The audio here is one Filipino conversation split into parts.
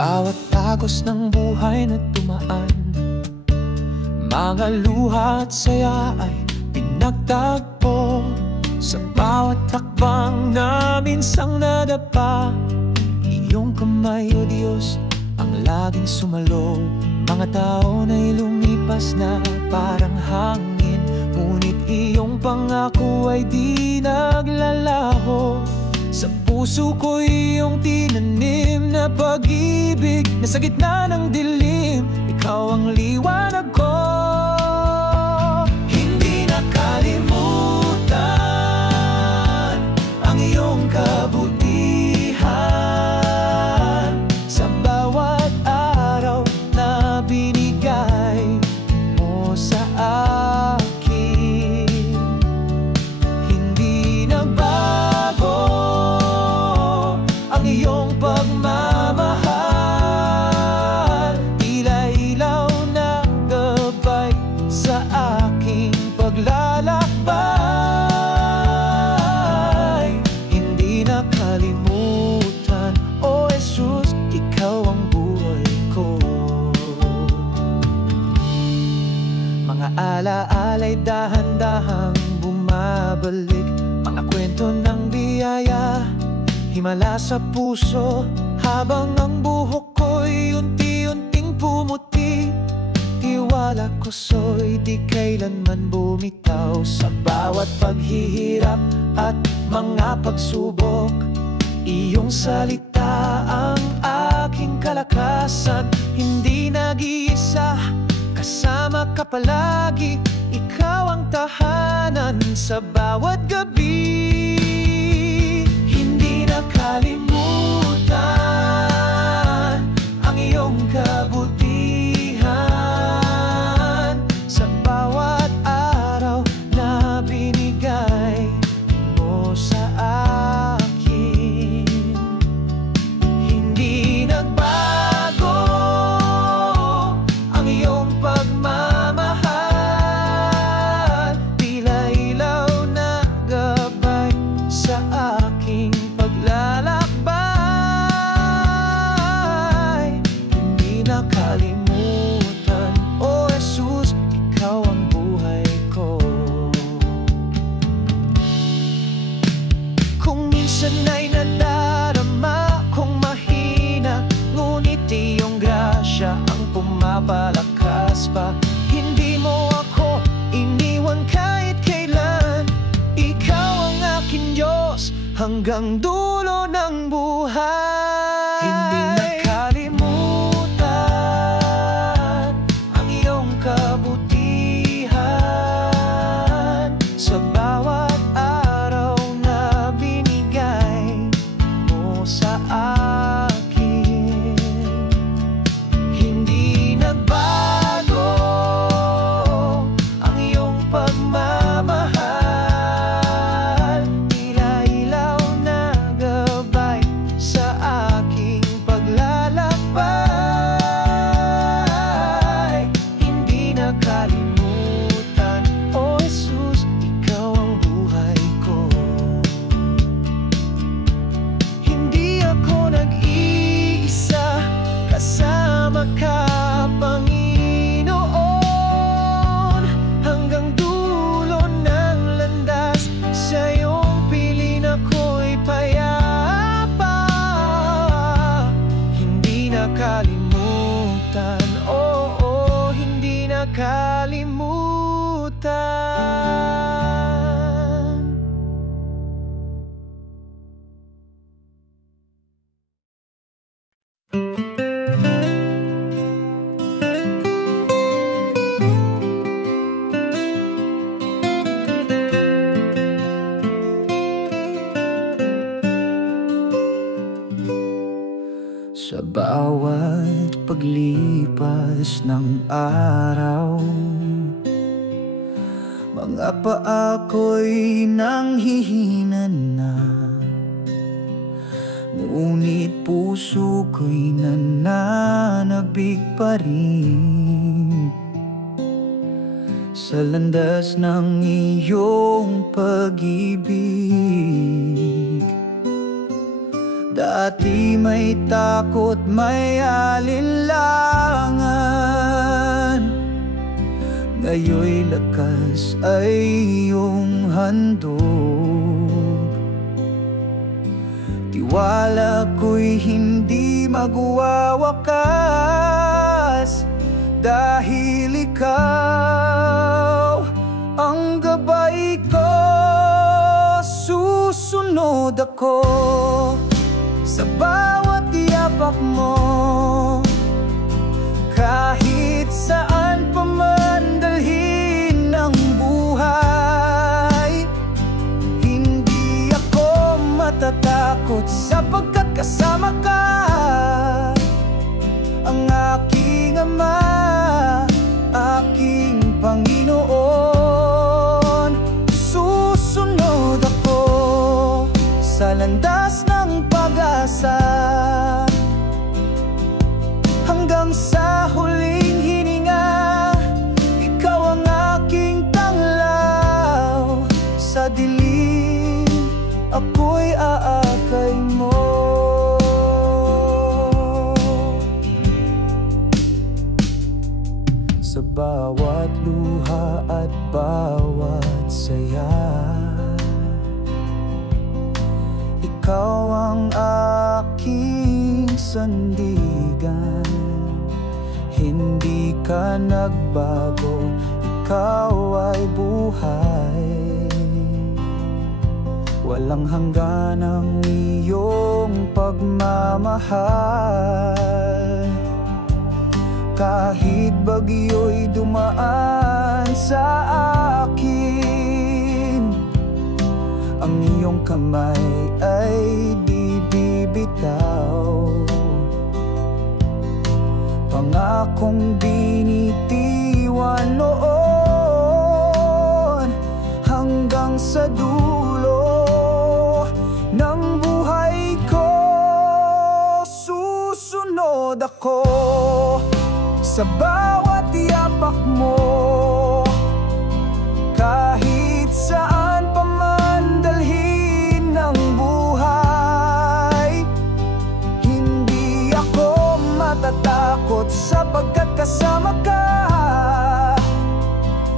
bawat tagos ng buhay na dumaan, mga luha at saya ay pinagtagpo. Sa bawat hakbang na minsang nadapa, iyong kamay, O Diyos, ang laging sumalo. Mga taon ay lumipas na parang hangin, ngunit iyong pangako ay di naglalaho. Sa puso ko iyong tinanim na pag-ibig, na sa gitna ng dilim, ikaw ang liwanag ko. Hindi nakalimutan ang iyong kabutihan sa bawat araw na binigay mo sa akin. Hindi nagbago ang iyong pagmamahal, tila ilaw na gabay sa aking paglalakbay. Hindi nakalimutan, O Jesus, ikaw ang buhay ko. Mga alaala'y dahan-dahang bumabalik, mga kwento ng biyaya, himala sa puso, habang ang buhok ko'y unti-unting pumuti. Tiwala ko so'y di kailanman bumitaw. Sa bawat paghihirap at mga pagsubok, iyong salita ang aking kalakasan. Hindi nag-iisa, kasama ka palagi, ikaw ang tahanan sa bawat gabi. Hindi nakalimutan ang iyong kabutihan sa bawat araw na binigay mo sa akin. Hindi nagbago ang iyong pagmamahal, tila ilaw na gabay sa aking paglalakbay. Hindi nakalimutan, O Jesus, ikaw ang buhay ko. Kung minsan ay nadarama kong mahina, ngunit iyong grasya ang pumapalakas pa. Hindi mo ako iniwan kahit kailan, ikaw ang aking Diyos hanggang dulo ng buhay. Hindi nakalimutan ang iyong kabutihan sa bawat araw na binigay mo sa akin. Hindi nagbago ang iyong pagmamahal, tila ilaw na gabay sa aking paglalakbay. Hindi nakalimutan, O Jesus, ikaw ang buhay ko. Hindi ako nag-iisa, kasama ka, Panginoon, hanggang dulo ng landas. Sa iyong piling ako'y payapa. Hindi nakalimutan, oo, hindi nakalimutan. Sa bawat paglipas ng araw, mga paa ko'y nanghihina na, ngunit puso ko'y nananabik pa rin sa landas ng iyong pag-ibig. Dati may takot, may alinlangan, ngayon'y lakas ay iyong handog. Tiwala ko'y hindi magwawakas, dahil ikaw ang gabay ko. Susunod ako sa bawat yapak mo, kahit saan pa man dalhin ng buhay. Hindi ako matatakot sapagkat kasama ka, ang aking Ama, aking Panginoon. Susunod ako sa landas ng pag-asa, hanggang sa huling hininga. Ikaw ang aking tanglaw, sa dilim ako'y aakay mo. Sa bawat luha at bawat saya, ikaw ang aking sandigan. Hindi ka nagbago, ikaw ay buhay. Walang hanggan ang iyong pagmamahal. Kahit bagyo'y dumaan sa akin, ang iyong kamay ay di bibitaw. Pangakong binitiwan noon, hanggang sa dulo ng buhay ko. Susunod ako sa bawat yapak mo, kahit saan pa man dalhin ng buhay. Hindi ako matatakot sapagkat kasama ka,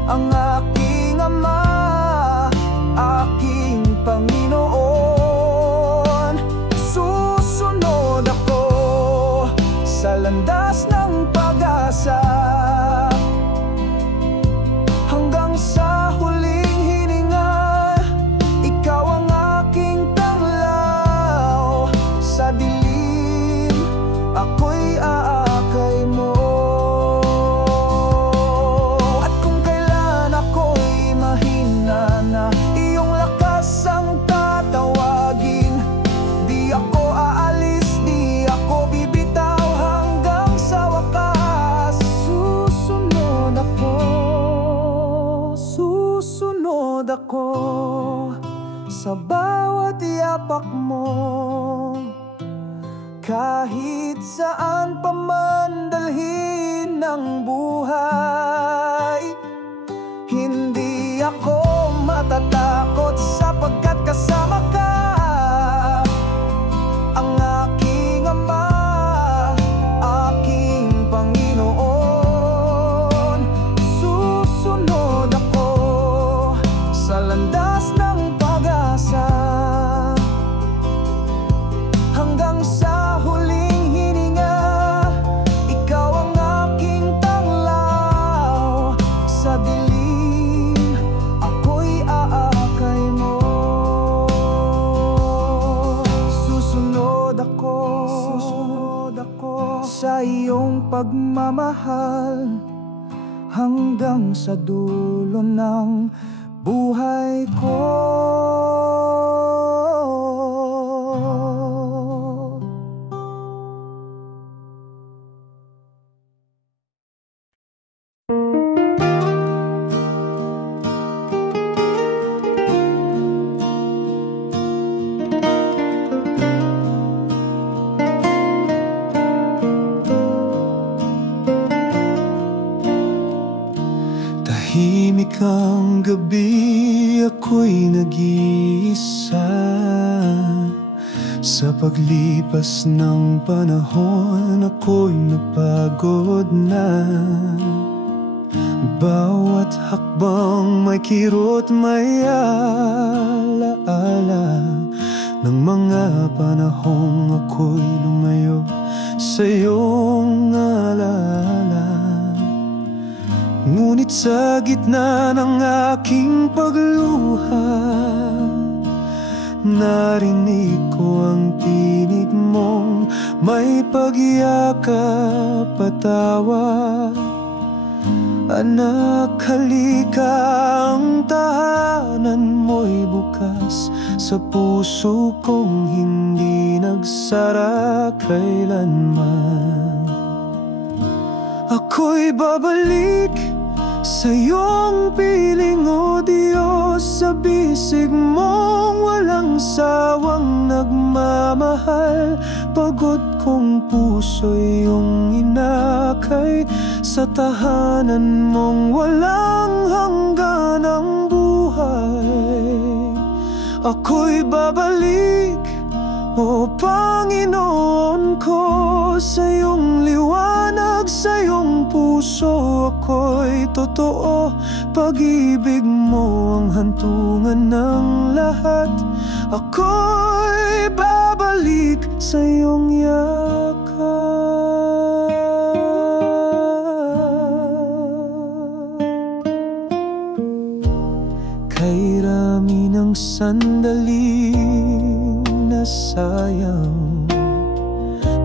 ang aking Ama, aking Panginoon. Susunod ako sa landas ng pag-asa, hanggang sa huling hininga. Ikaw ang aking tanglaw, sa dilim ako'y aakay mo. At kung kailan ako'y mahina na, iyong lakas ang tatawagin. Di ako aalis, di ako bibitaw, hanggang sa wakas. Susunod ako, susunod ako sa bawat yapak mo, kahit saan pa man dalhin ng buhay. Hindi ako matatakot sapagkat kasama ka, ang aking Ama, aking Panginoon. Susunod ako sa landas ng pag-asa, hanggang sa huling hininga. Ikaw ang aking tanglaw, sa dilim ako'y aakay mo. Susunod ako sa iyong pagmamahal, hanggang sa dulo ng buhay ko. Tahimik ang gabi, ako'y nag-iisa. Sa paglipas ng panahon, ako'y napagod na. Bawat hakbang may kirot, may alaala ng mga panahong ako'y lumayo sa iyong alaala. Ngunit sa gitna ng aking pagluha, narinig ko ang tinig mong may pagyakap at tawa. Anak, halika, ang tahanan mo'y bukas sa puso kong hindi nagsara kailanman. Ako'y babalik sa iyong piling, o Diyos, sa bisig mong walang sawang nagmamahal. Pagod kong puso'y iyong inakay sa tahanan mong walang hangganang buhay. Ako'y babalik, o Panginoon ko, sa iyong liwanag, sa iyong puso. Ako'y totoo, pag-ibig mo ang hantungan ng lahat. Ako'y babalik sa iyong yakap. Kay rami ng sandaling nasayang,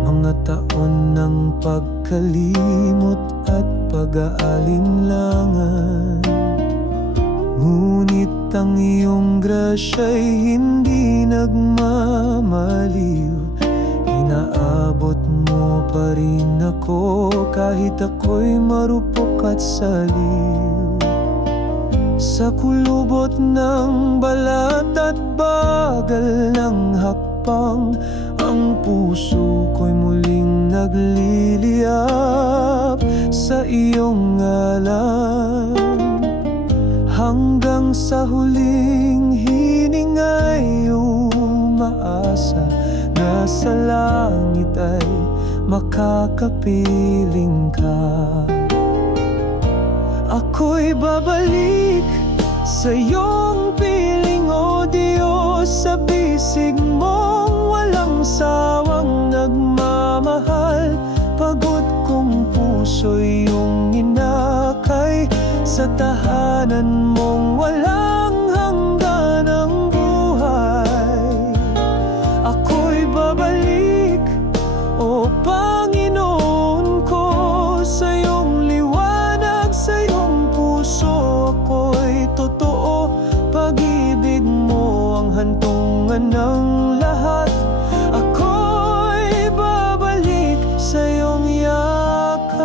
mga taon ng pagkalimot at pag-aalinlangan. Ngunit ang iyong grasya'y hindi nagmamaliw. Inaabot mo pa rin ako kahit ako'y marupok at saliw. Sa kulubot ng balat at bagal ng hakbang, ang puso ko'y muling nagliliyap sa iyong ngalan. Hanggang sa huling hininga'y umaasa na sa langit ay makakapiling ka. Ako'y babalik sa iyong piling, o Diyos, sa bisig mong walang sawang nagmamahal. Pagod kong puso'y iyong inakay sa tahanan mong walang hangganang buhay. Ako'y babalik, o Panginoon ko, sa iyong liwanag, sa iyong puso. Ako'y totoo, pag-ibig mo ang hantungan ng lahat. Ako'y babalik sa iyong yakap.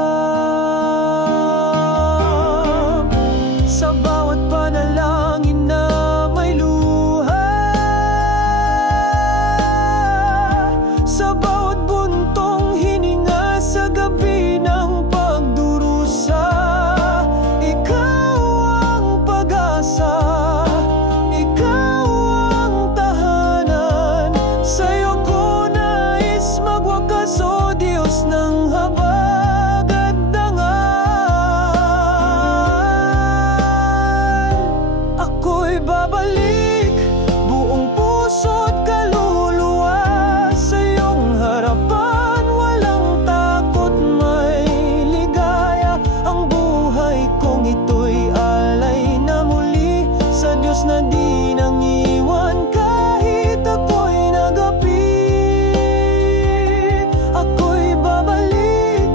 Sa bawat panalangin na may luha, sa bawat buntong hininga, sa gabi ng pagdurusa, ikaw ang pag-asa, ikaw ang tahanan. Sa'yo ko nais magwakas, o Diyos ng habag at dangal. Ako'y babalik, buong puso't kaluluwa, sa iyong harapan. Walang takot, may ligaya. Ang buhay kong ito'y alay na muli sa Diyos na di nang iwan kahit ako'y nagapi. Ako'y babalik,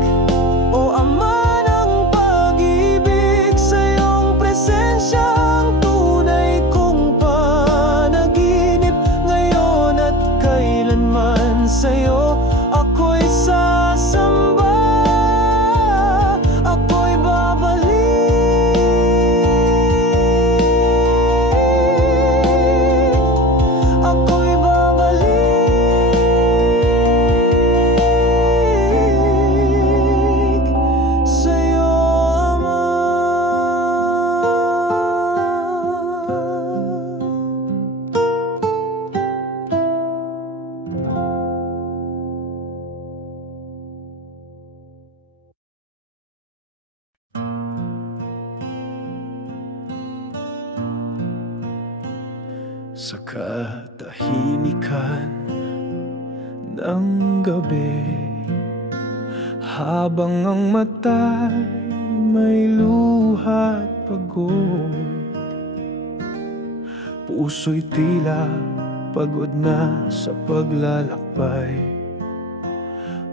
o Ama ng pag-ibig, sa iyong presensya, ang tunay kong panaginip. Ngayon at kailanman sa'yo ako'y sasamba. Ako'y babalik, ako'y babalik sa'yo, Ama. sa katahimikan ng gabi, habang ang mata'y may luha't pagod. Puso'y tila pagod na sa paglalakbay,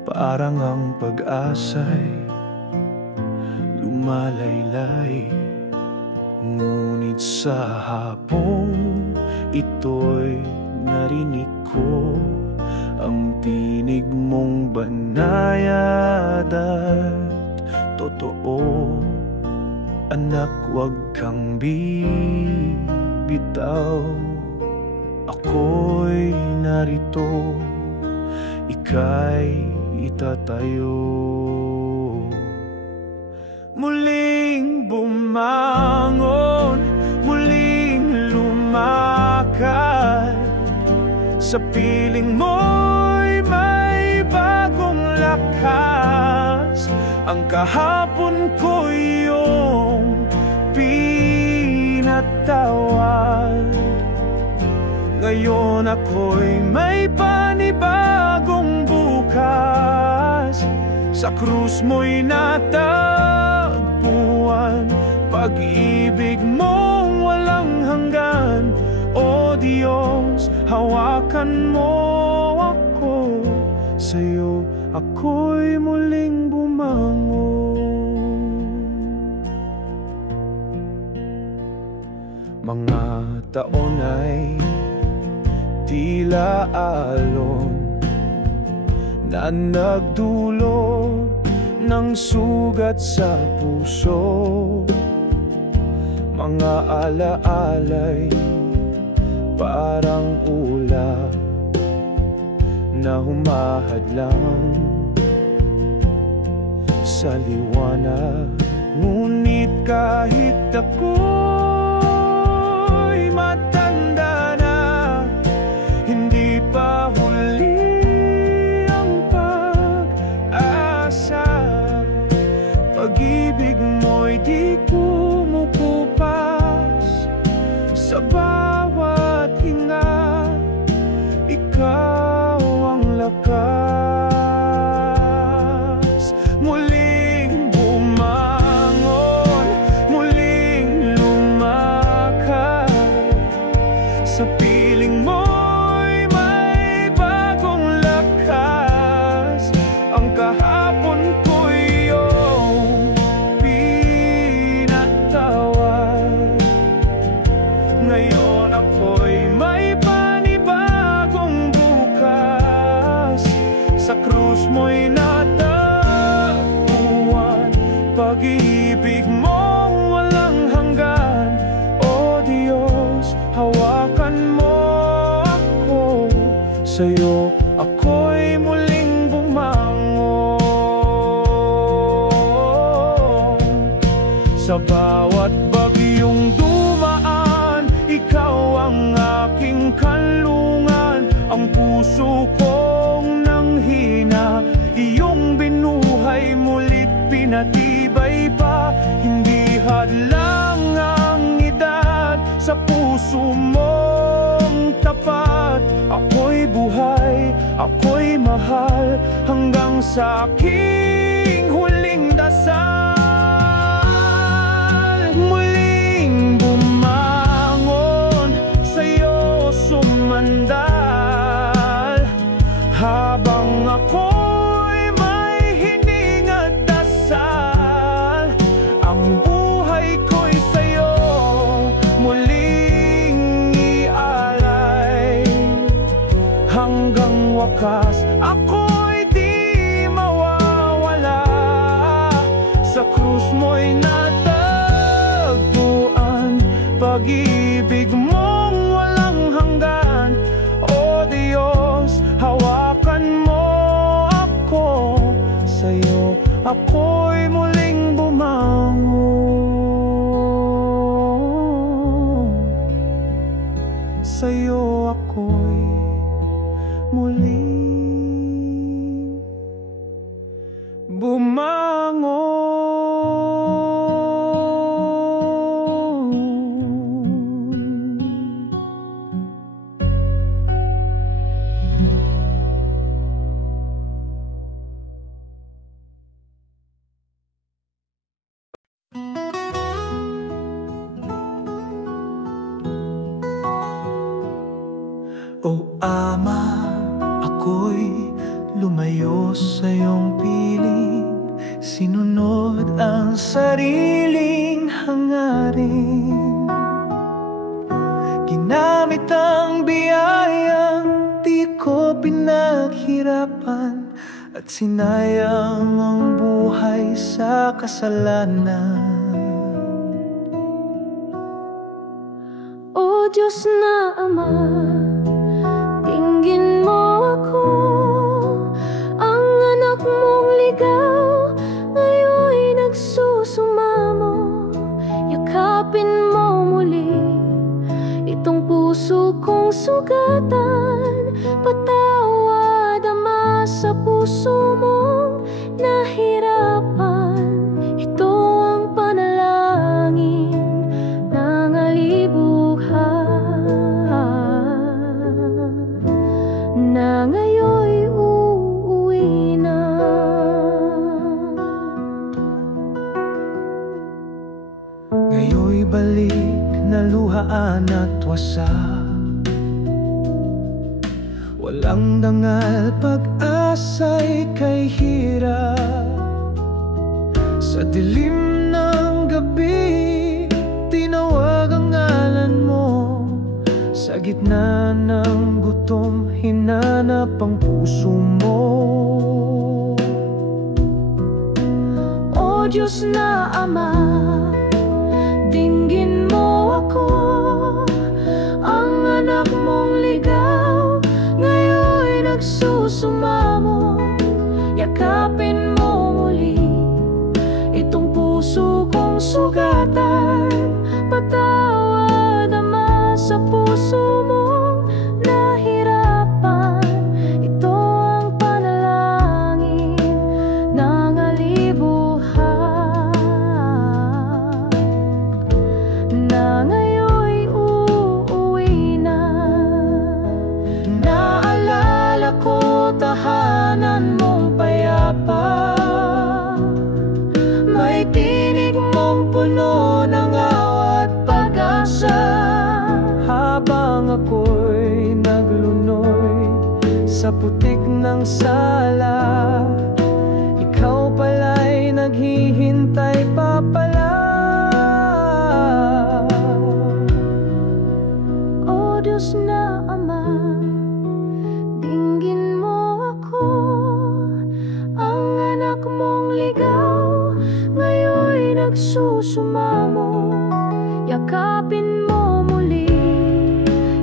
parang ang pag-asa'y lumalaylay. Ngunit sa hapong ito'y narinig ko ang tinig mong banayad at totoo. Anak, huwag kang bibitaw, ako'y narito, ika'y itatayo. Muling bumangon, muling lumakad, sa piling mo'y may bagong lakas. Ang kahapon ko iyong pinatawad, ngayon ako'y may panibagong bukas. Sa krus mo'y natagpuan pag-ibig mong walang hanggan. O Diyos, hawakan mo ako, sa'yo ako'y muling bumangon. Mga taon ay tila alon na nagdulot ng sugat sa puso. Mga alaala'y parang ulap na humahadlang sa liwanag. Ngunit kahit ako'y matanda na, hindi pa huli ang pag-asa. Pag-ibig mo'y di kumukupas sa bawat hinga, ikaw ang lakas. Muling bumangon, muling lumakad, sa piling mo'y may bagong lakas. Ang kahapon ko iyong pinatawad, ngayon ako'y may panibagong bukas. Sa krus mo'y natagpuan pag-ibig mong walang hanggan. O Diyos, hawakan mo ako, sa'yo ako'y muling bumangon. Sa bawat bagyong dumaan, ikaw ang aking kanlungan. Ang puso kong nanghina, iyong binuhay mulit pinatibay pa. Hindi hadlang ang edad sa puso mong tapat. Ako'y buhay, ako'y mahal, hanggang sa aking huling dasal. Muling bumangon, sa'yo sumandal, habang ako'y may hining at dasal. Ang buhay ko'y sa'yo muling ialay, hanggang wakas ako'y di mawawala. Sa krus mo'y natagpuan pag-ibig mong walang hanggan. O Diyos, hawakan mo ako, sa'yo ako'y muling bumangon. Sa'yo ako'y muling bumangon. ako'y lumayo sa iyong piling, sinunod ang sariling hangarin. Ginamit ang biyayang di ko pinaghirapan, at sinayang ang buhay sa kasalanan. O Diyos na Ama, tingin mo ako, ang anak mong ligaw, ngayon'y nagsusumamo. Yakapin mo muli itong puso kong sugatan, patawad Ama sa puso mong nahirapan. Ito ang panalangin ng na ngayon'y uuwi na. Ngayon'y balik na luhaan at wasa, walang dangal, pag-asa'y kay hirap. Sa dilim ng gabi, tinawag ang ngalan mo. Sa gitna ng gutom, hinanap ang puso mo. O Diyos na Ama, dinggin mo ako, ang anak mong ligaw, ngayon'y nagsusumamo. Yakapin mo muli itong puso kong sugatan, patawad Ama sa puso mong nahirapan. Ito ang panalangin ng alibuhan, na ngayon'y uuwi na. Naalala ko tahanan mong payapa, may tinig mong puno ng awa at pag-asa. Habang ako'y naglunoy sa putik ng sala, ikaw pala'y naghihintay pa pala. O Diyos na Ama, dinggin mo ako, ang anak mong ligaw, ngayon'y nagsusumamo. Yakapin mo muli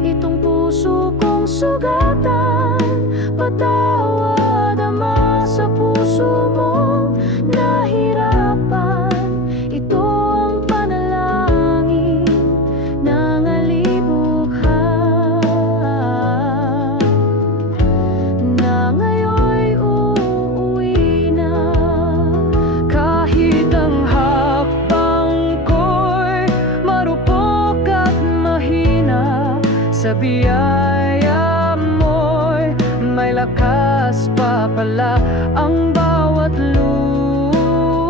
itong puso kong sugatan, patawad Ama sa puso mong nahirapan. Ito ang panalangin ng alibuhan, na ngayon'y uuwi na. Kahit ang hakbang ko'y marupok at mahina, sa biyaya mo'y may lakas pa pala. Ang bawat luhay,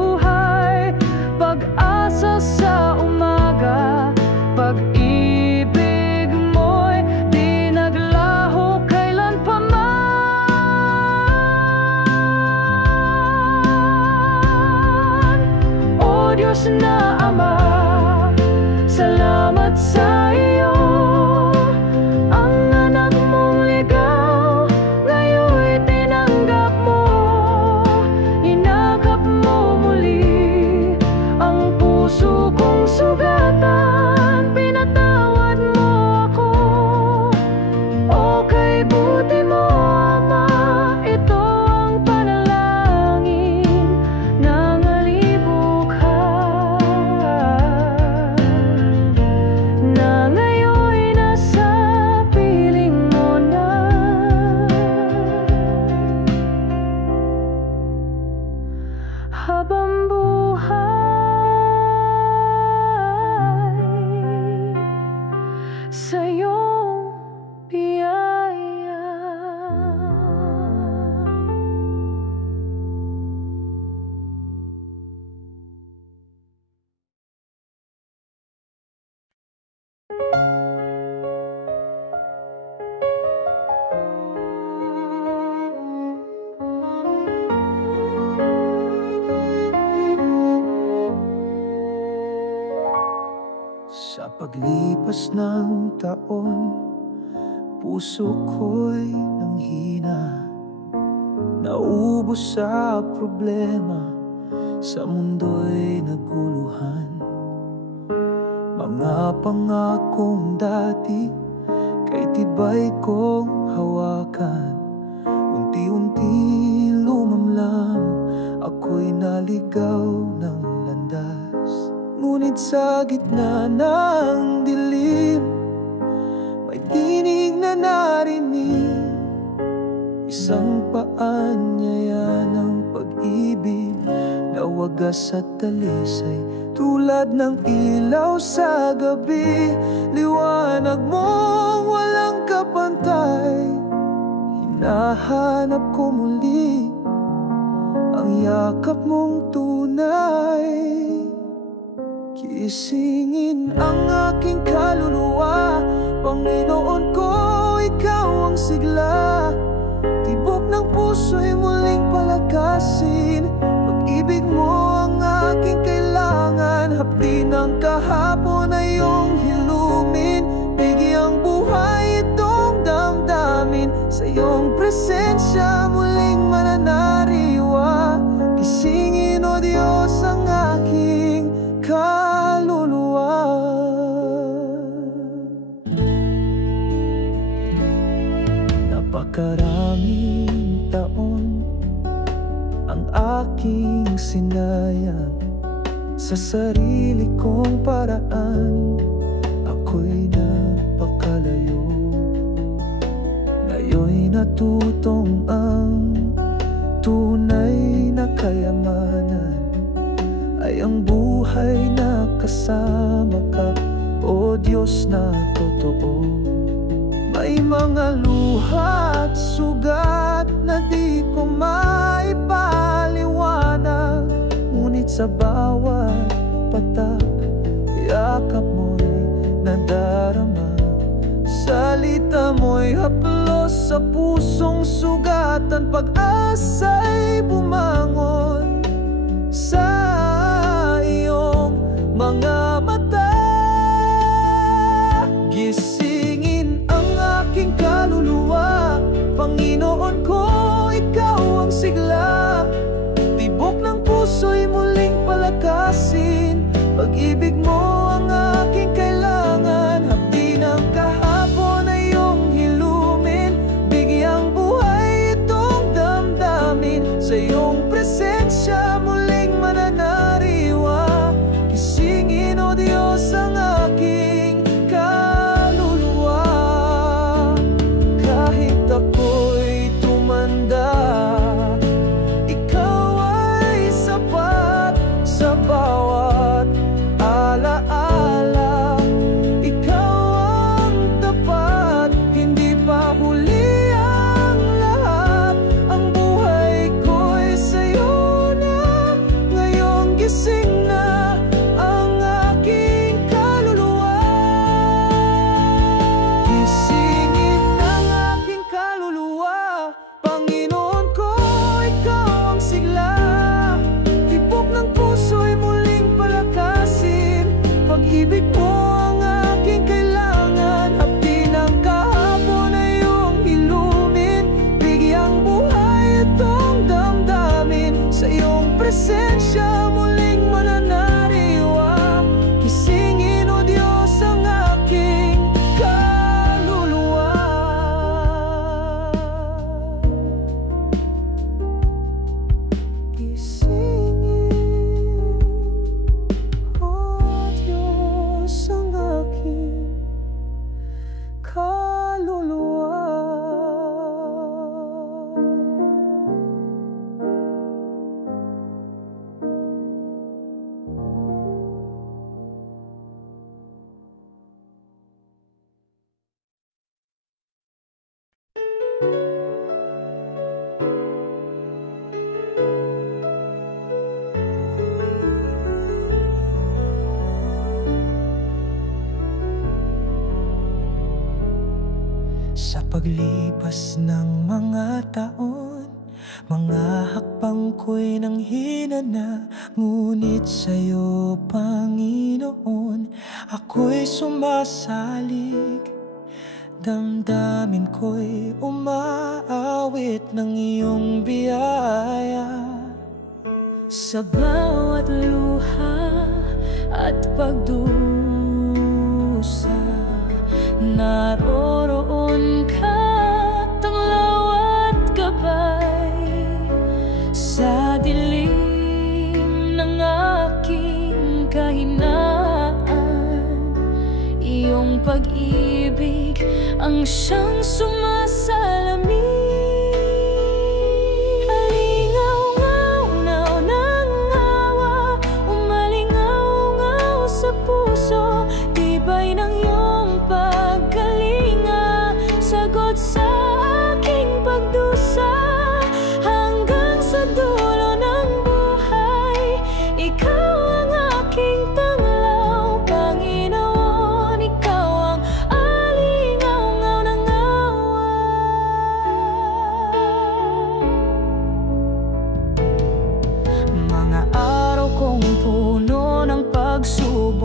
pag-asa sa umaga, pag-ibig mo'y di naglaho kailanpaman. O Diyos na Ama, salamat sa iyo, ang anak mong ligaw, ngayon'y tinanggap mo. paglipas ng taon, puso ko'y nanghina, naubos sa problema, sa mundo'y naguluhan. Mga pangakong dati, kay tibay kong hawakan, unti-unti lumamlam, ako'y naligaw ng landas. Ngunit sa gitna ng dilim, may tinig na narinig, isang paanyaya ng pag-ibig na wagas at talisay. Tulad ng ilaw sa gabi, liwanag mong walang kapantay. Hinahanap ko muli ang yakap mong tunay. Gisingin ang aking kaluluwa, Panginoon ko, ikaw ang sigla. Tibok ng puso'y muling palakasin, pag-ibig mo ang aking kailangan. Hapdi ng kahapon ay iyong hilumin, bigyang buhay itong damdamin. Sa iyong presensya muling mananariwa, gisingin o Diyos ang aking kaluluwa. Napakaraming taon ang aking sinayang, sa sarili kong paraan ako'y nagpakalayo. Ngayon'y natutong ang tunay na kayamanan ay ang buhay na kasama ka, o Diyos na totoo. May mga luha at sugat na di ko maipaliwanag, ngunit sa bawat patak, yakap mo'y nadarama. Salita mo'y haplos sa pusong sugatan, pag-asa'y bumangon sa iyong mga mata. Gisingin ang aking kaluluwa, Panginoon ko, ikaw ang sigla. Tibok ng puso'y muling palakasin, pag-ibig mo ang aking kailangan. Hapdi ng kahapon ay iyong hilumin, bigyang buhay itong damdamin. Sa iyong presensya muling mananariwa, gisingin o Diyos ang aking kaluluwa. Kahit ako'y tumanda, ikaw ay sapat sa bawat alaala. Ikaw ang tapat, hindi pa huli ang lahat. Ang buhay ko'y sa'yo na, ngayong gising na ang aking kaluluwa. Gisingin ang aking kaluluwa, Panginoon ko, ikaw ang sigla. Tibok ng puso'y muling palakasin, pag-ibig mo ang aking kailangan. Hapdi ng kahapon ay iyong hilumin, bigyang buhay itong damdamin. Sa iyong presensya muling mananariwa, gisingin o Diyos ang aking kaluluwa. Gisingin o Diyos ang aking kaluluwa. Sa paglipas ng mga taon, Mga hakbang ko'y nanghina na, ngunit sa'yo, Panginoon, ako'y sumasalig. Damdamin ko'y umaawit ng iyong biyaya. Sa bawat luha at pagdusa, naroroon ka, tanglaw at gabay. Sa dilim ng aking kahinaan, iyong pag-ibig ang siyang sumasalamin.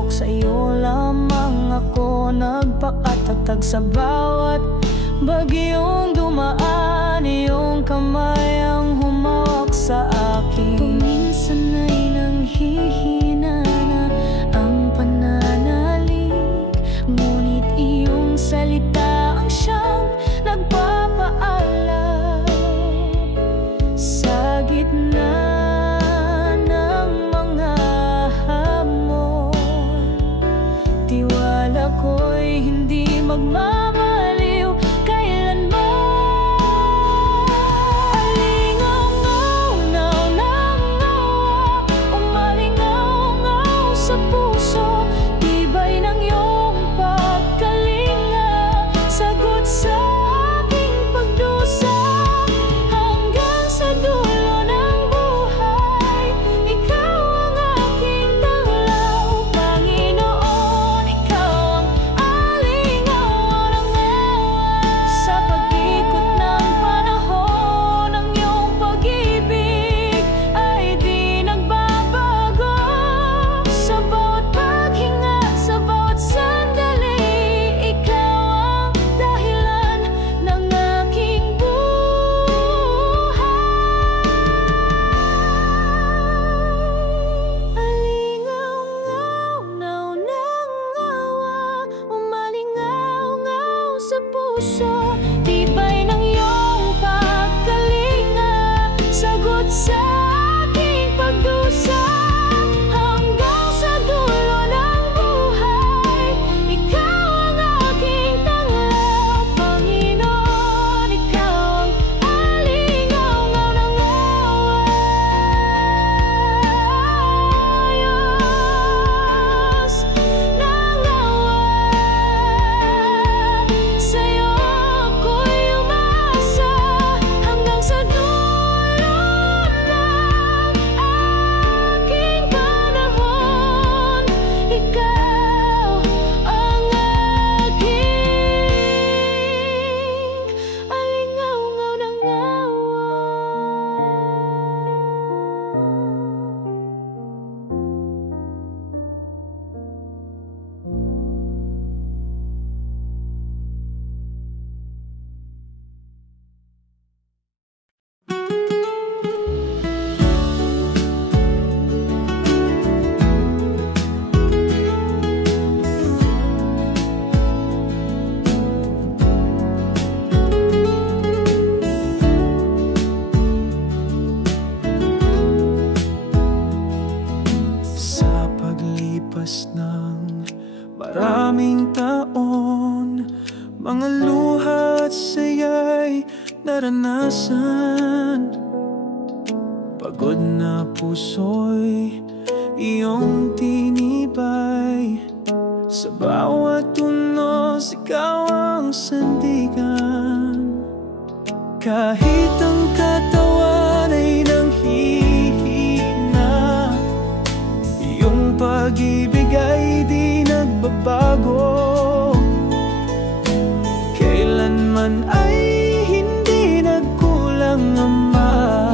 Sa'yo lamang ako nagpakatatag. Sa bawat bagyong dumaan, iyong kamay ang humawak sa akin. Kung minsan ay nanghihina na ang pananalig, ngunit iyong salita ang siyang nagpapaalam. Sa gitna ako'y hindi magmamaliw kailanman. Alingaw-ngaw ng awa, umalingaw-ngaw sa puso, tibay ng iyong pagkalinga, sagot sa aking pagdusa, hanggang sa dulo ng buhay. Ikaw ang aking tanglaw, Panginoon, ikaw sa pag-ikot ng panahon, ang iyong pag-ibig ay di nagbabago. Sa bawat paghinga, sa bawat sandali, ikaw ang dahilan ng aking buhay. Alingaw-ngaw ng awa, umalingaw-ngaw sa puso, tibay ng iyong pagkalinga, sagot sa aking pagdusa, hanggang sa dulo ng buhay. Ikaw ang aking tanglaw, Panginoon, ikaw ang alingaw-ngaw ng ayos ng awa. Sa'yo ako'y umasa, hanggang sa dulo ng aking panahon. Ikaw ang aking alingaw-ngaw ng awa. Sa paglipas ng maraming taon, mga luha at saya'y naranasan. Pagod na puso'y iyong tinibay, sa bawat tunos ikaw ang sandigan. Kahit ang katawan ay nanghihina, iyong pag-ibig ay di nagbabago. Kailanman ay hindi nagkulang, Ama.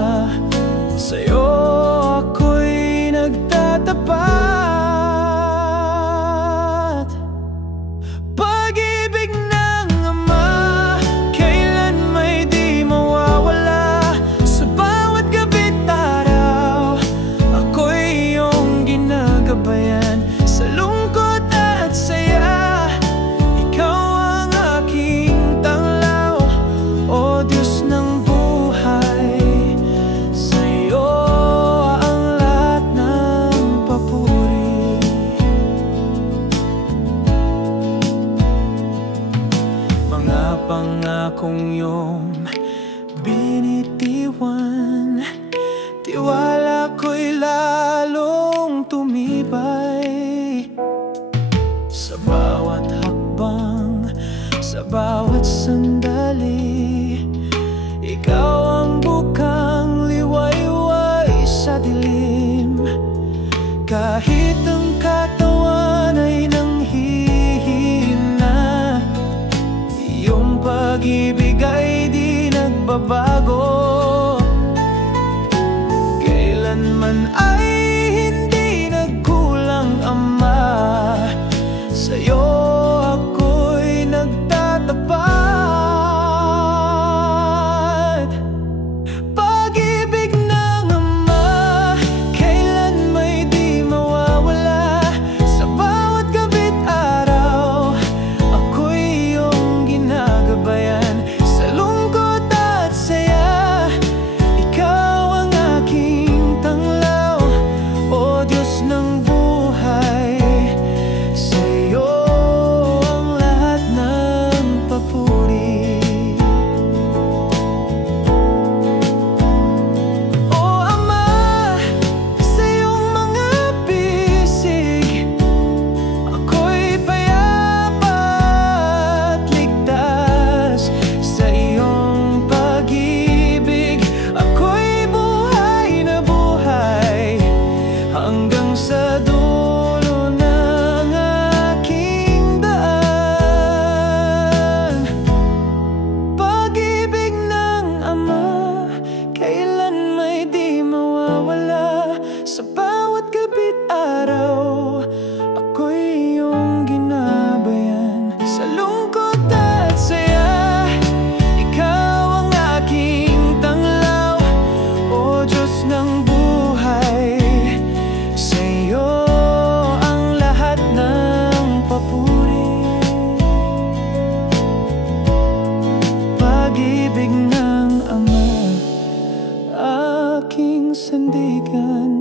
aking sandigan.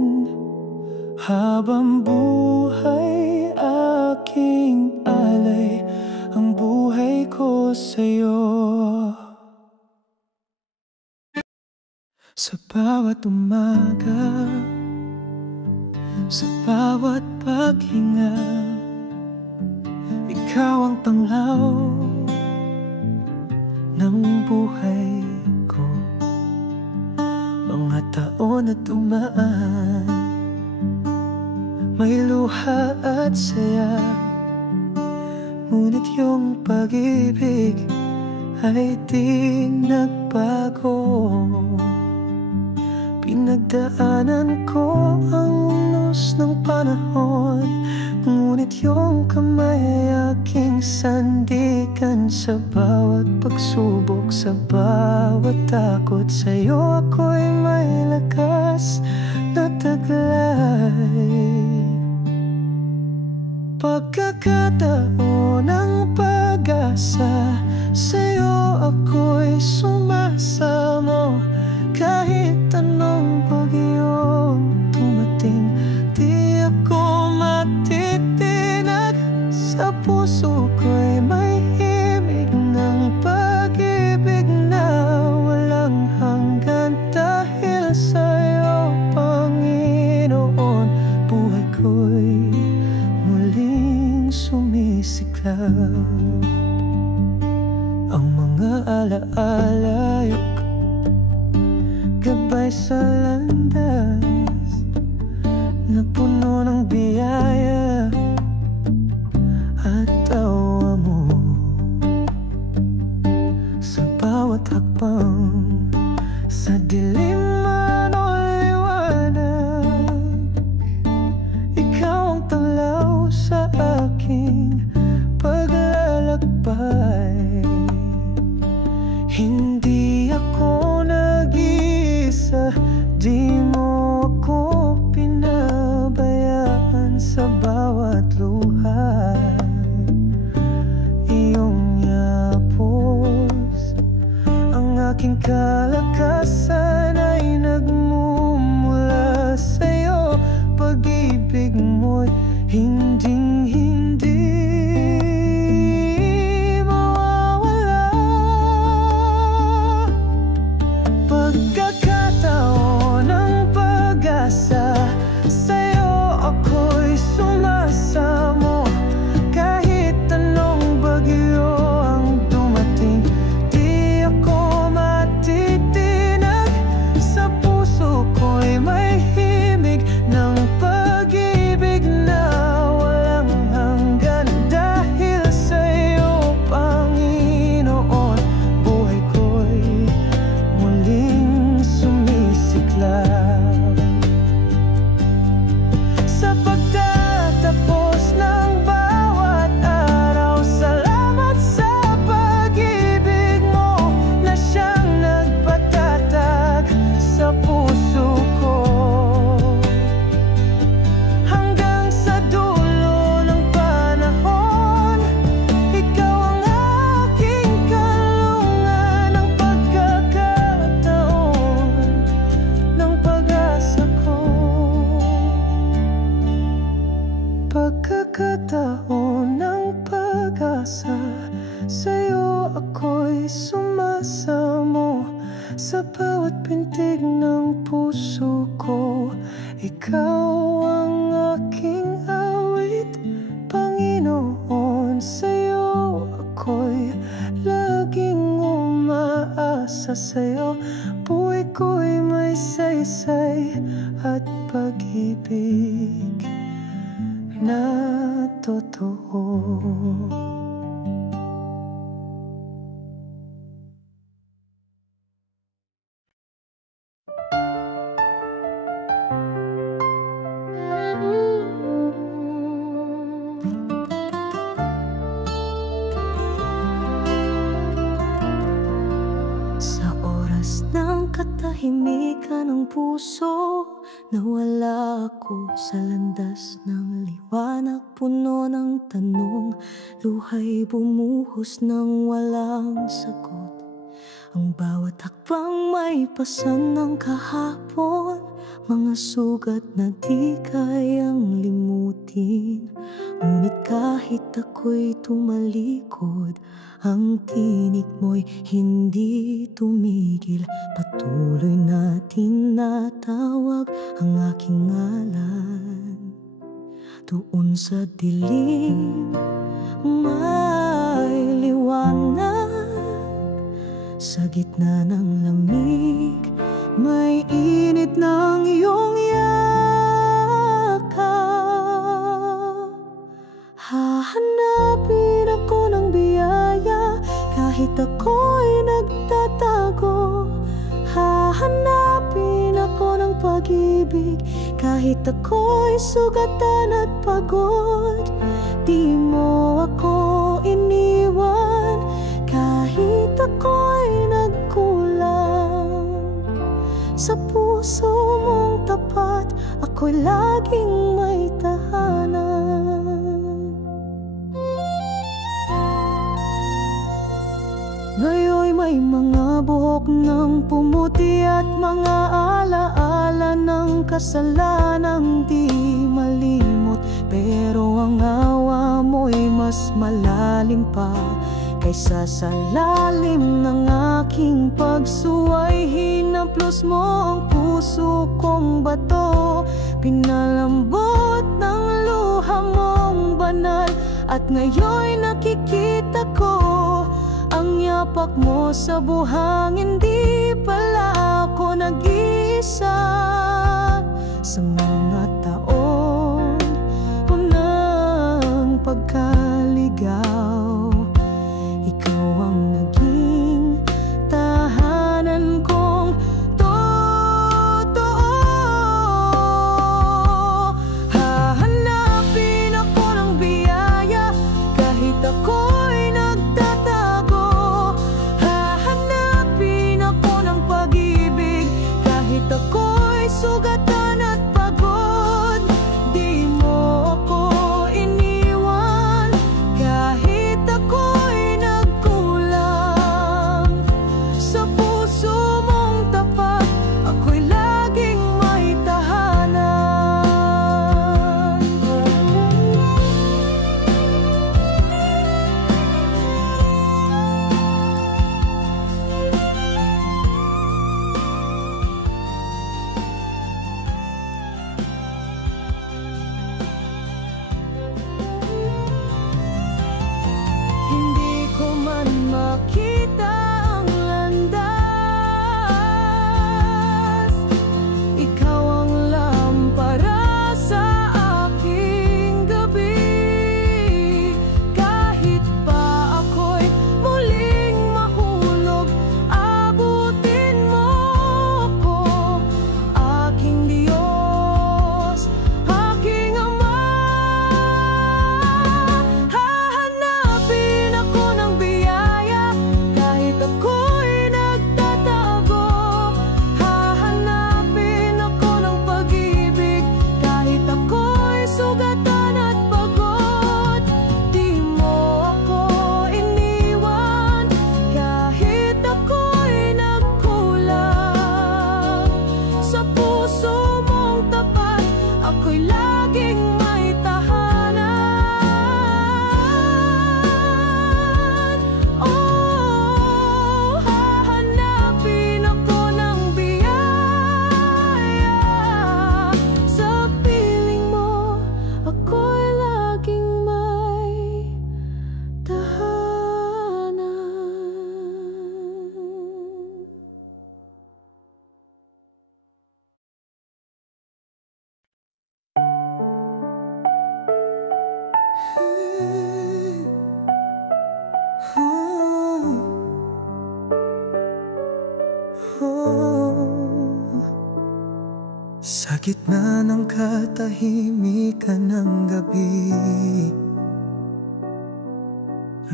Habang buhay aking alay ang buhay ko sa'yo. Sa bawat umaga, sa bawat paghinga, ikaw ang tanglaw ng buhay ko. Mga taon na dumaan, may luha at saya, ngunit yung pag-ibig ay di nagbago. Pinagdaanan ko ang unos ng panahon, ngunit yung kamay ay aking sandigan. Sa bawat pagsubok, sa bawat takot, sa'yo ako'y may lakas na taglay. Pagkakataon ng pag-asa, sa'yo ako'y sumasamo. Kahit anong bagyong tumating, di ako matitinag. Sa puso ko'y may himig ng pag-ibig na walang hanggan. Dahil sa'yo, Panginoon, buhay ko'y muling sumisiklab. Ang mga alaala'y gabay sa landas na puno ng biyaya at tawa mo. Sa bawat hakbang, sa dilim man o liwanag, ikaw ang tanglaw sa aking paglalakbay. Hindi ako nag-iisa, di mo ako pinabayaan. Sa bawat luha, iyong yapos. Ang aking kalakasan ay nagmumula sa'yo. Pag-ibig mo'y hinding-hindi mawawala. Pagkakataon ng pag-asa, sa'yo ako'y sumasamo. Kahit anong bagyo ang dumating, di ako matitinag. Sa puso ko'y may himig ng pag-ibig na walang hanggan. Dahil sa'yo, Panginoon, buhay ko'y muling sumisiklab. Sa pagtatapos ng bawat araw, salamat sa pag-ibig mo na siyang nagpatatag sa puso ko. Hanggang sa dulo ng panahon, ikaw ang aking kalungan. Ang pagkakataon ng pag-asa ko. Pagkakataon ng pag-asa, sa'yo ako'y sumasamo. Sa bawat pintig ng puso ko, ikaw ang aking awit. Panginoon, sa'yo ako'y laging umaasa. Sa'yo buhay ko'y may saysay at pag-ibig na totoo. Sa oras ng katahimikan ng puso, nawala ako sa landas ng liwanag. Puno ng tanong, luha'y bumuhos ng walang sagot. Ang bawat hakbang may pasan ng kahapon, mga sugat na di kayang limutin. Ngunit kahit ako'y tumalikod, ang tinig mo'y hindi tumigil. Patuloy na tinatawag ang aking ngalan. Doon sa dilim, may liwanag. Sa gitna ng lamig, may init ng iyong yakap. Hahanapin ako ng biyaya kahit ako'y nagtatago. Hahanapin ako ng pag-ibig kahit ako'y sugatan at pagod. Di mo ako iniwan kahit ako'y nagkulang. Sa puso mong tapat, ako'y laging may tahanan. Ngayon'y may mga buhok ng pumuti at mga alaala ng kasalanang di malimot. Pero ang awa mo'y mas malalim pa kaysa sa lalim ng aking pagsuway. Hinaplos mo ang puso kong bato, pinalambot ng luha mong banal. At ngayon'y nakikita ko ang yapak mo sa buhangin. Di pala ako nag-iisa sa mga taon ng pagkaligaw. Ikaw ang naging tahanan kong totoo. Hahanapin ako ng biyaya kahit ako'y nagtatago. Hahanapin ako ng pag-ibig kahit ako'y sugatan at pagod. Di mo ako iniwan kahit ako'y nagkulang. Sa puso mong tapat, ako'y laging may tahanan. Hindi ko man makita ang landas, ikaw ang lampara sa aking gabi. Kahit pa ako'y muling mahulog, abutin mo ko, aking Diyos, aking Ama. Hahanapin ako ng biyaya kahit ako'y nagtatago. Hahanapin ako ng pag-ibig kahit ako'y sugatan at pagod. Di mo ako iniwan kahit ako'y nagkulang. Sa puso mong tapat, ako'y laging may tahanan. Oh, hahanapin ako ng biyaya. Sa piling mo, ako'y laging may tahanan. Sa gitna ng katahimikan ng gabi,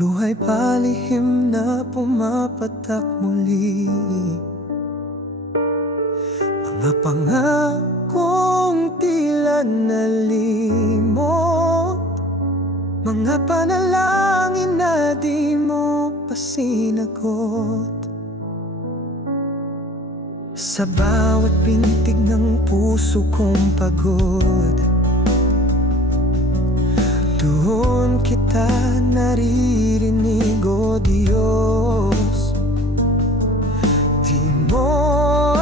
luha'y palihim na pumapatak muli. Mga pangakong tila nalimot, mga panalangin na di mo pa sinagot. Sa bawat pintig ng puso kong pagod, doon kita naririnig, o Diyos. Di mo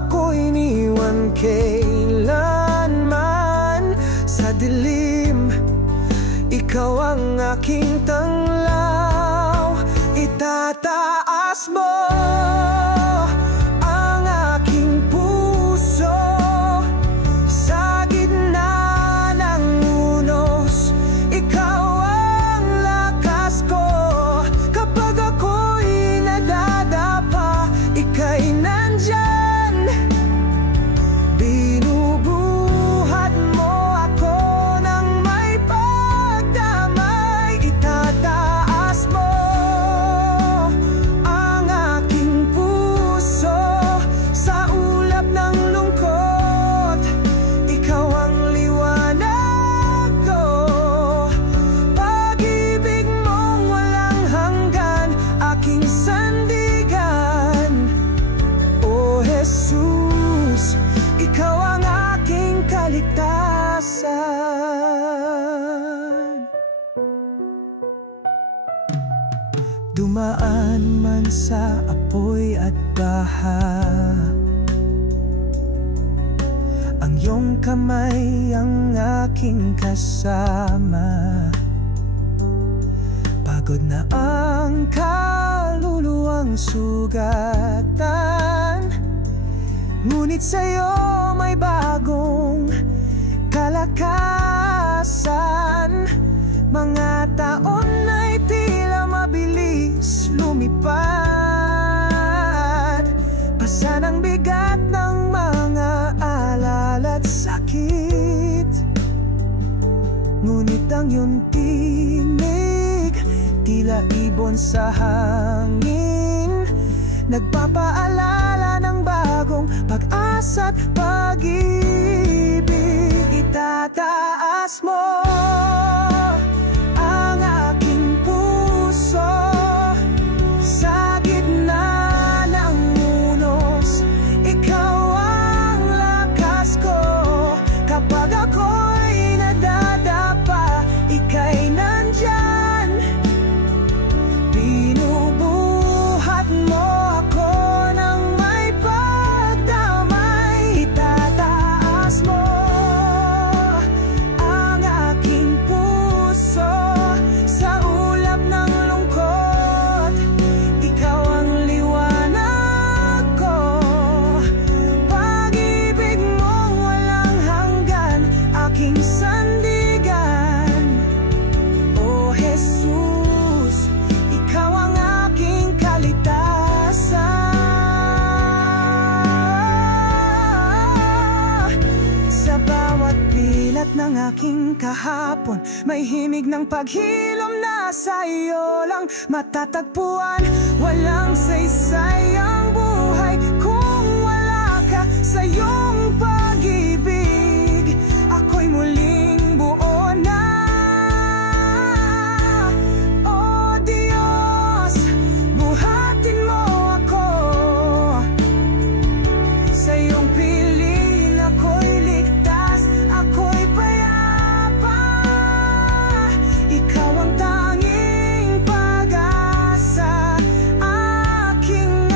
ako iniwan kailanman. Sa dilim, ikaw ang aking tanglaw. Itataas mo ang aking puso sa gitna ng unos. Ikaw ang lakas ko kapag ako'y nadadapa. Ika'y nandyan, binubuhat mo ako ng may pagdamay. Itataas mo ang aking puso sa ulap ng lungkot. Ikaw ang liwanag ko, pag-ibig mong walang hanggan, aking sandigan. O Jesus, ikaw ang aking kaligtasan. Dumaan man sa apoy at baha, ang iyong kamay ang aking kasama. Pagod na ang kaluluwang sugatan, ngunit sa'yo may bagong kalakasan. Mga taon ay tila mabilis lumipad, pasa ng bigat ng mga alala't sakit. Ngunit ang iyong tinig, tila ibon sa hangin, nagpapaalala ng bagong pag-asa't pag-ibig. Itataas mo ang aking puso sa gitna ng unos. Ikaw ang lakas ko kapag ako'y nadadapa. Ika'y nandyan, binubuhat mo ako ng may pagdamay. Itataas mo ang aking puso sa ulap ng lungkot. Ikaw ang liwanag ko, pag-ibig mong walang hanggan, aking sandigan. O Jesus, ikaw ang aking kaligtasan. Sa bawat pilat ng aking kahapon, may himig ng paghilom na sa iyo lang matatagpuan. Walang saysay ang buhay kung wala ka. Sa iyong pag-ibig, ako'y muling buo na. O Diyos, buhatin mo ako. Sa iyong piling ako'y ligtas, ako'y payapa. Ikaw ang tanging pag-asa, aking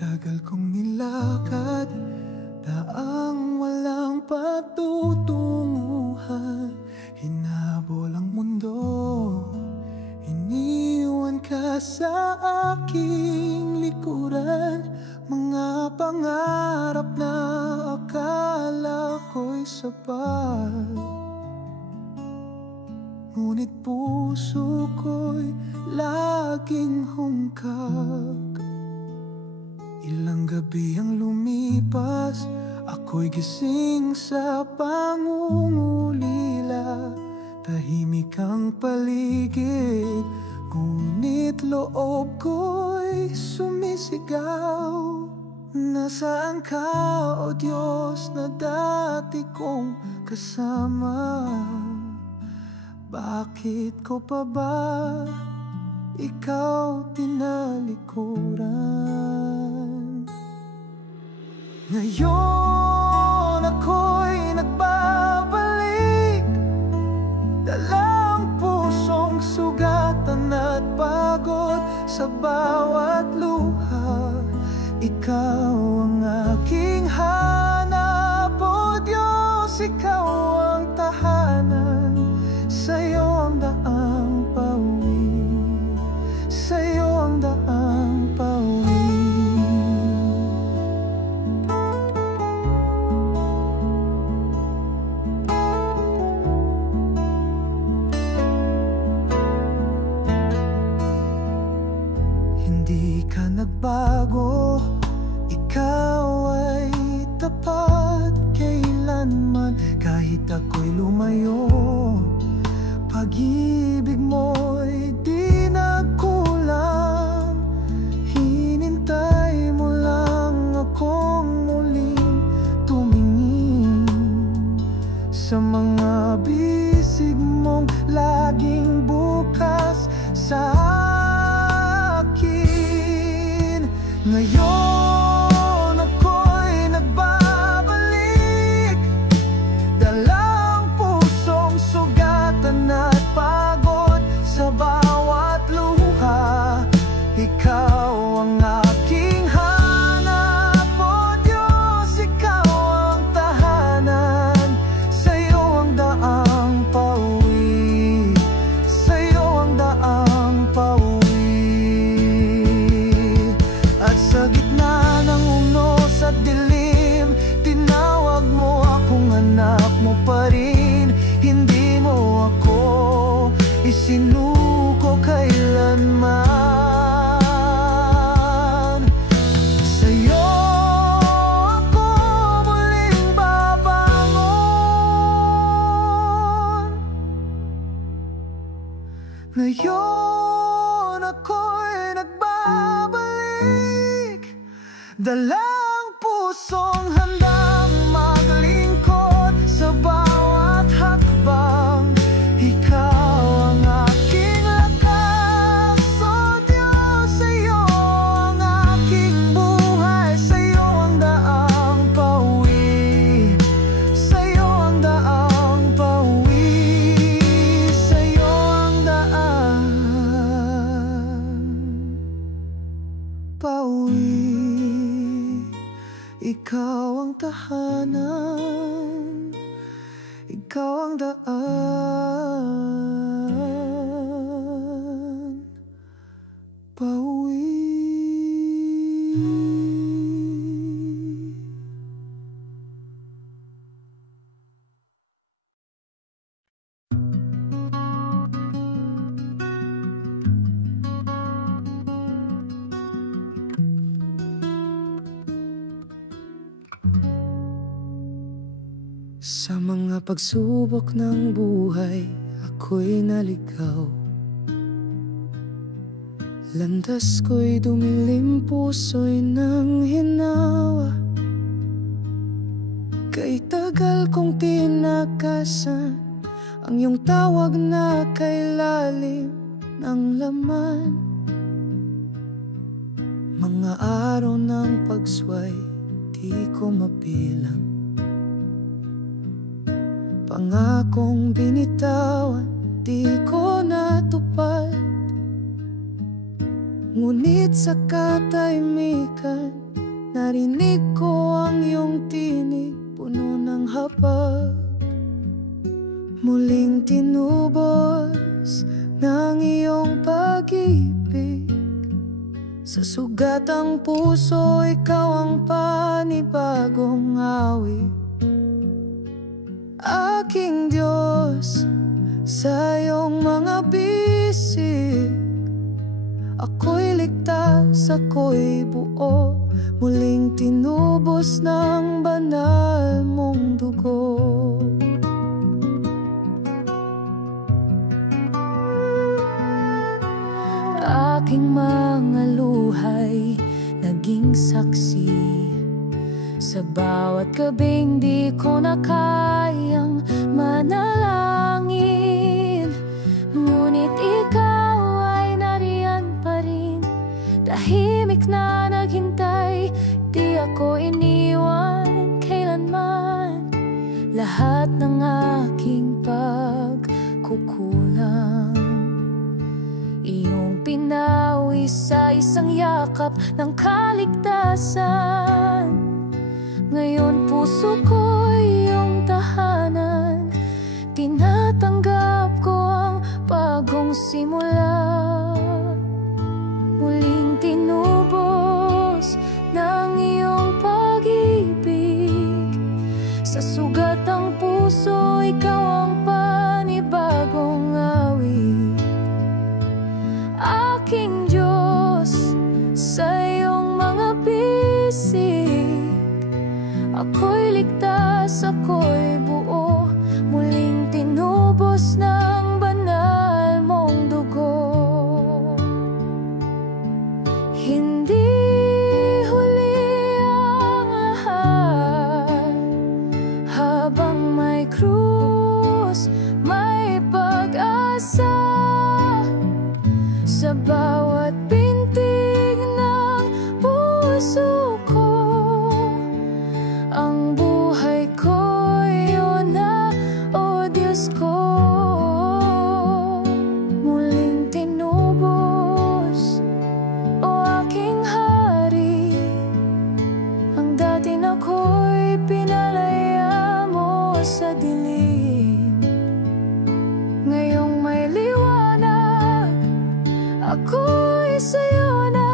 tagal kong nilakad, daang walang patutunguhan. Hinabol ang mundo, iniwan ka sa aking likuran. Mga pangarap na akala ko'y sapat, ngunit puso ko'y laging hungkag. Ilang gabi ang lumipas, ako'y gising sa pangungulila. Tahimik ang paligid, ngunit loob ko'y sumisigaw. Nasaan ka, o Diyos, na dati kong kasama? Bakit ko pa ba ikaw tinalikuran? Ngayon ako'y nagbabalik, dalang pusong sugatan at pagod. Sa bawat luha, ikaw ang aking hanap, o Diyos, ikaw ang tahanan. Sa'yo ang daang pauwi, sa'yo ang daang pauwi. Hindi ka nagbago, ikaw ay tapat kailanman. Kahit ako'y lumayo, pag-ibig mo'y di nagkulang. Hinintay mo lang akong muling tumingin sa mga bisig mong laging bukas sa akin. Ngayon ako'y nagbabalik, dalang pusong sugatan at pagod. Sa bawat luha, ikaw ang aking hanap, o Diyos, ikaw ang tahanan. Sa'yo ang daang pauwi, sa'yo ang daang pauwi. At sa gitna ng unos at dilim, tinawag mo akong anak mo pa rin. Hindi mo ako isinuko kailanman. Sa'yo ako muling babangon. Ngayon ako'y nagbabalik, dalang pusong handang maglingkod sa bawat hakbang. Ikaw ang aking lakas, o Diyos, sa'yo ang aking buhay. Sa'yo ang daang pauwi, sa'yo ang daang pauwi, sa'yo ang daang pauwi. Ikaw ang tahanan, ikaw ang daan pauwi. Sa mga pagsubok ng buhay, ako'y naligaw. Landas ko'y dumilim, puso'y nang hinawa. Kay tagal kong tinakasan ang iyong tawag na kay lalim ng laman. Mga araw ng pagsway, di ko mabilang. Pangakong binitawan, di ko natupad. Ngunit sa katahimikan, Narinig ko ang iyong tinig, puno ng habag. Muling tinubos ng iyong pag-ibig. Sa sugatang puso, ikaw ang panibagong awit. Aking Diyos, sa iyong mga bisig, ako'y ligtas, ako'y buo. Muling tinubos ng banal mong dugo. Aking mga luhay naging saksi sa bawat gabing di ko na kayang manalangin. Ngunit ikaw ay nariyan pa rin, tahimik na naghintay. Di ako iniwan kailanman. Lahat ng aking pagkukulang, iyong pinawi sa isang yakap ng kaligtasan. Ngayon puso ko iyong tahanan, tinatanggap ko ang bagong simula. Muling tinubos ng iyong pag-ibig. Sa sugatang puso, ikaw ang panibagong awit. Aking Diyos, sa iyong mga bisig, ako'y ligtas, ako'y buo. Muling tinubos ng banal mong dugo. Hindi huli ang lahat. Habang may krus, may pag-asa. Sa bawat pintig ng puso ko, ang buhay ko iyon na, o Diyos ko. Muling tinubos, o aking hari, ang dati na ko'y pinalaya mo sa dilim. Ngayong may liwanag, ako'y sa'yo na.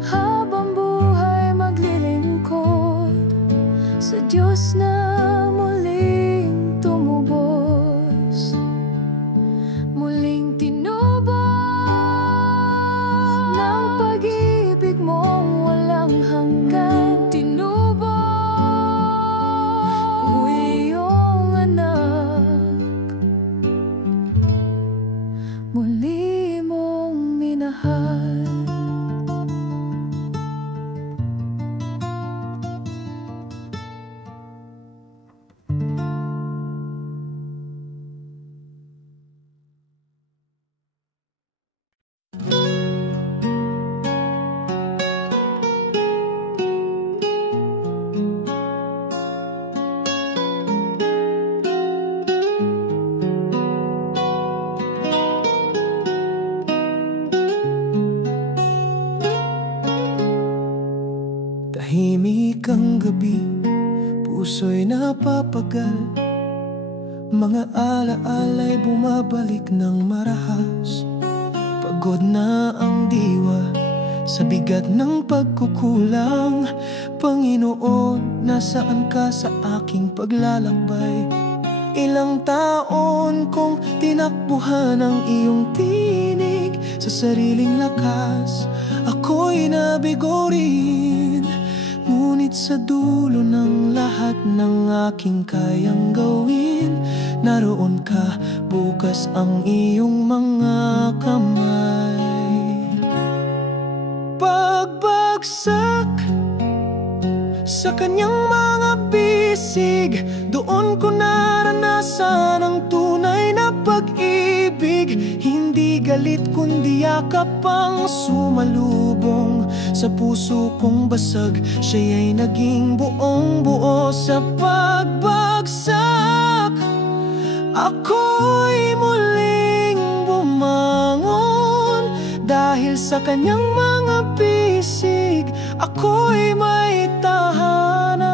Habang buhay maglilingkod sa Diyos na muling tumubos. Muling tinubos ng pag-ibig mong walang hanggan. Tinubos o iyong anak, muli mong minahal. Tahimik ang gabi, puso'y napapagal. Mga alaala'y bumabalik ng marahas. Pagod na ang diwa sa bigat ng pagkukulang. Panginoon, nasaan ka sa aking paglalakbay? Ilang taon kong tinakbuhan ang iyong tinig. Sa sariling lakas, ako'y nabigo rin. Ngunit sa dulo ng lahat ng aking kayang gawin, naroon ka, bukas ang iyong mga kamay. Pagbagsak sa kanyang mga bisig, doon ko naranasan ang tunay na pag-ibig. Hindi galit kundi yakap ang sumalubong sa puso kong basag. Siya'y naging buong buo sa pagbagsak. Ako'y muling bumangon dahil sa kanyang mga bisig. Ako ako'y may tahanan.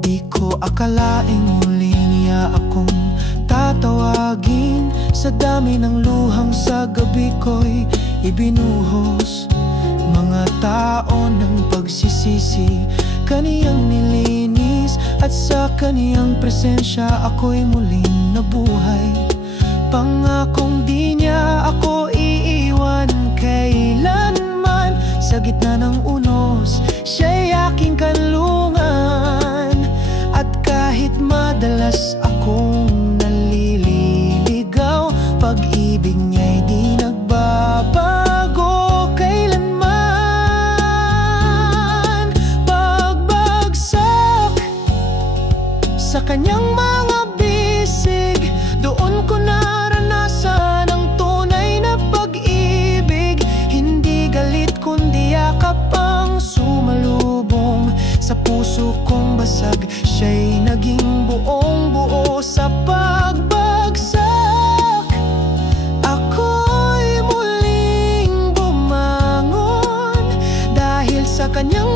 Di ko akalaing muli niya akong tatawagin. Sa dami ng luhang sa gabi ko'y ibinuhos. Mga tao ng pagsisisi kaniyang nilinis, at sa kaniyang presensya ako'y muling nabuhay. Pangakong di niya ako iiwan kailanman. Sa gitna ng unos, siya'y aking kanlungan. At kahit madalas akong naliligaw, pag-ibig niya'y di nagbabago kailanman. Pagbagsak sa kanyang mga bisig, doon ko naranasan ang tunay na pag-ibig. Hindi galit kundi yakap ang sumalubong sa puso kong basag. Siya'y naging buong buo sa pagbagsak. Ako'y muling bumangon dahil sa kanyang